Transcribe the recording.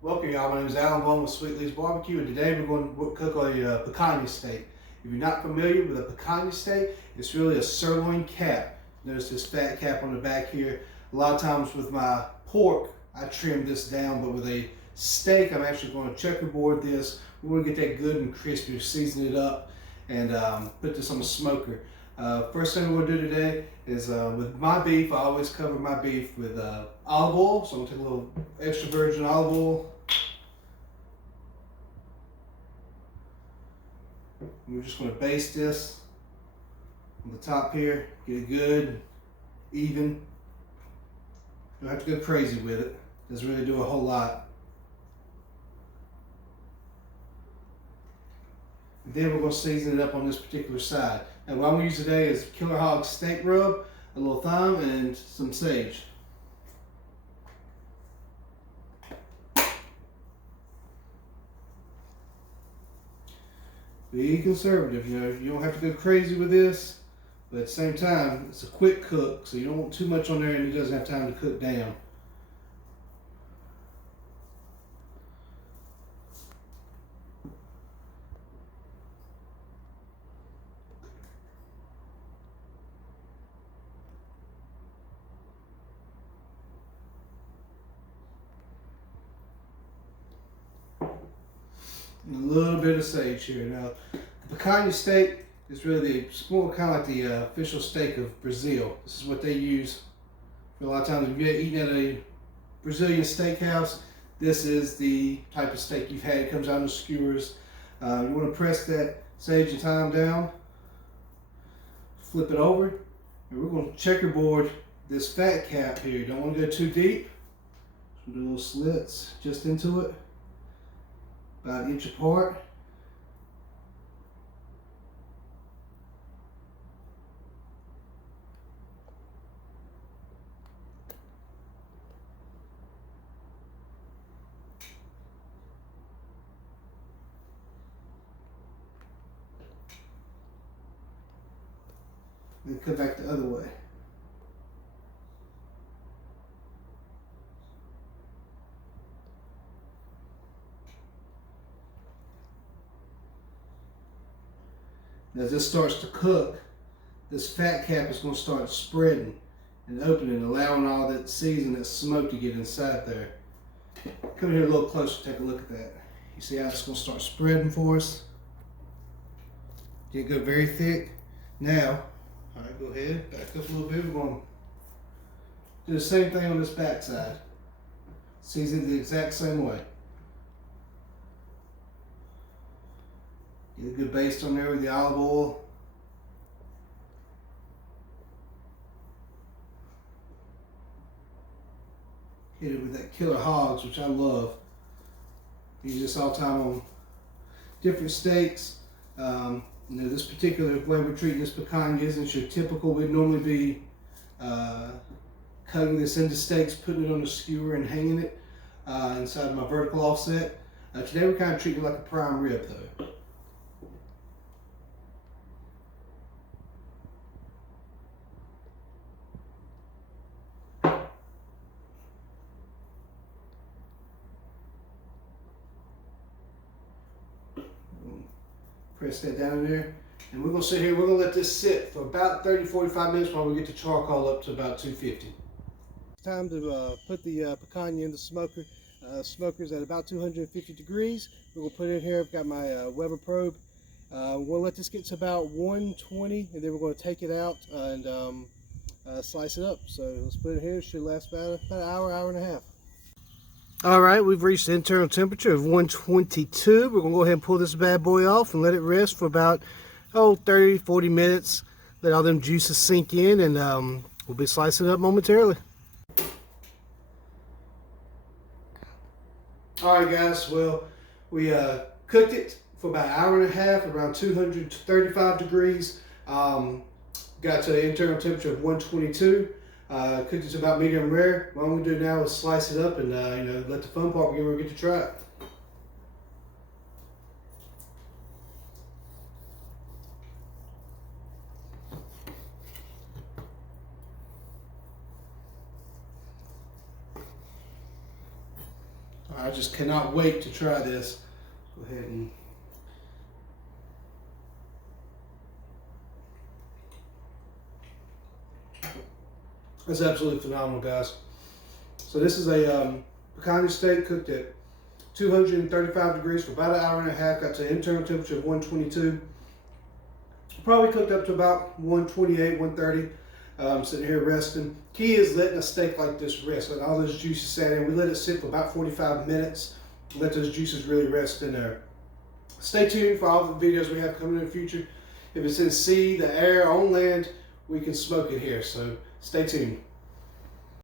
Welcome, y'all. My name is Alan Vaughn with Sweet Lee's Barbecue, and today we're going to cook a picanha steak. If you're not familiar with a picanha steak, it's really a sirloin cap. Notice this fat cap on the back here. A lot of times with my pork, I trim this down, but with a steak, I'm actually going to checkerboard this. We're going to get that good and crispy, season it up, and put this on the smoker. First thing we're going to do today is with my beef, I always cover my beef with olive oil. So I'm going to take a little extra virgin olive oil. We're just going to baste this on the top here, get it good, even. You don't have to go crazy with it. Doesn't really do a whole lot. And then we're going to season it up on this particular side. Now what I'm going to use today is Killer Hog steak rub, a little thyme, and some sage. Be conservative, you don't have to go crazy with this, but at the same time, it's a quick cook, so you don't want too much on there and it doesn't have time to cook down. And a little bit of sage here. Now, the picanha steak is really it's more kind of like the official steak of Brazil. This is what they use. A lot of times, if you're eating at a Brazilian steakhouse, this is the type of steak you've had. It comes out in skewers. You want to press that sage and thyme down, flip it over, and we're going to checkerboard this fat cap here. You don't want to go too deep. So do little slits just into it, about an inch apart. And come back the other way. As this starts to cook, this fat cap is going to start spreading and opening, allowing all that season, that smoke to get inside there. Come here a little closer, take a look at that. You see how it's going to start spreading for us? Didn't go very thick. Now, all right, go ahead, back up a little bit. We're going to do the same thing on this back side. Season it the exact same way. Get a good baste on there with the olive oil. Hit it with that Killer Hogs, which I love. Use this all the time on different steaks. This particular way we're treating this picanha isn't your typical. We'd normally be cutting this into steaks, putting it on a skewer and hanging it inside my vertical offset. Today we're kind of treating it like a prime rib though. Press that down in there. And we're going to sit here, we're going to let this sit for about 30-45 minutes while we get the charcoal up to about 250. It's time to put the picanha in the smoker. Smoker's at about 250 degrees. We're going to put it in here. I've got my Weber probe. We'll let this get to about 120 and then we're going to take it out and slice it up. So let's put it here. It should last about an hour, hour and a half. All right, we've reached the internal temperature of 122. We're going to go ahead and pull this bad boy off and let it rest for about 30-40 minutes. Let all them juices sink in, and we'll be slicing it up momentarily. All right, guys. Well, we cooked it for about an hour and a half, around 235 degrees. Got to the internal temperature of 122. Cooked it to about medium rare. What I'm going to do now is slice it up and let the fun part begin when we get to try it. I just cannot wait to try this. Go ahead and that's absolutely phenomenal, guys. So this is a picanha steak cooked at 235 degrees for about an hour and a half. Got to an internal temperature of 122. Probably cooked up to about 128, 130. Sitting here resting. Key is letting a steak like this rest. Let all those juices sat in. We let it sit for about 45 minutes. Let those juices really rest in there. Stay tuned for all the videos we have coming in the future. If it's in sea, the air, on land, we can smoke it here. So stay tuned.